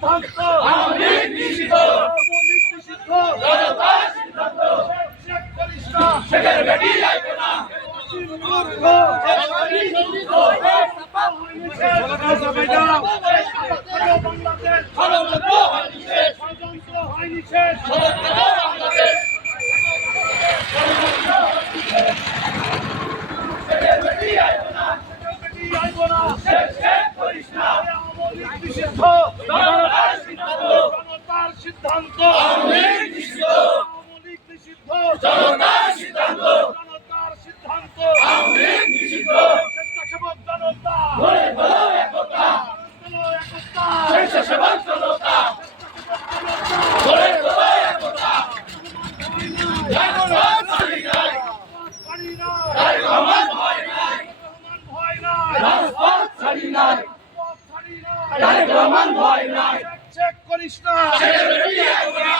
সিদ্ধান্ত নিষিদ্ধ মৌলিক নিষিদ্ধ জনতার সিদ্ধান্ত চেক করিস না শেখের বেটি আইবে না বাংলাদেশ ষড়যন্ত্র হয় নিষেধ ষড়যন্ত্র হয় নিষেধ ষড়যন্ত্র বাংলাদেশ শেখের বেটি আইবে না আইব না শেখ করিস না মৌলিক নিষিদ্ধ জনতার সিদ্ধান্ত জনতার সিদ্ধান্ত নিষিদ্ধ মৌলিক নিষিদ্ধ জনতার সিদ্ধান্ত জনতার সিদ্ধান্ত নিষিদ্ধ স্বেচ্ছাসেবক জনতা গড়ে তোলো একতা একতা স্বেচ্ছাসেবক জনতা গড়ে তোলো একতা রাজপথ ছাড়ি নাই পারি না তারেক রহমান ভয় নাই ভয় নাই রাজপথ ছাড়ি নাই পারি না তারেক রহমান ভয় নাই চেক করিস না শেখের বেটি আইবে না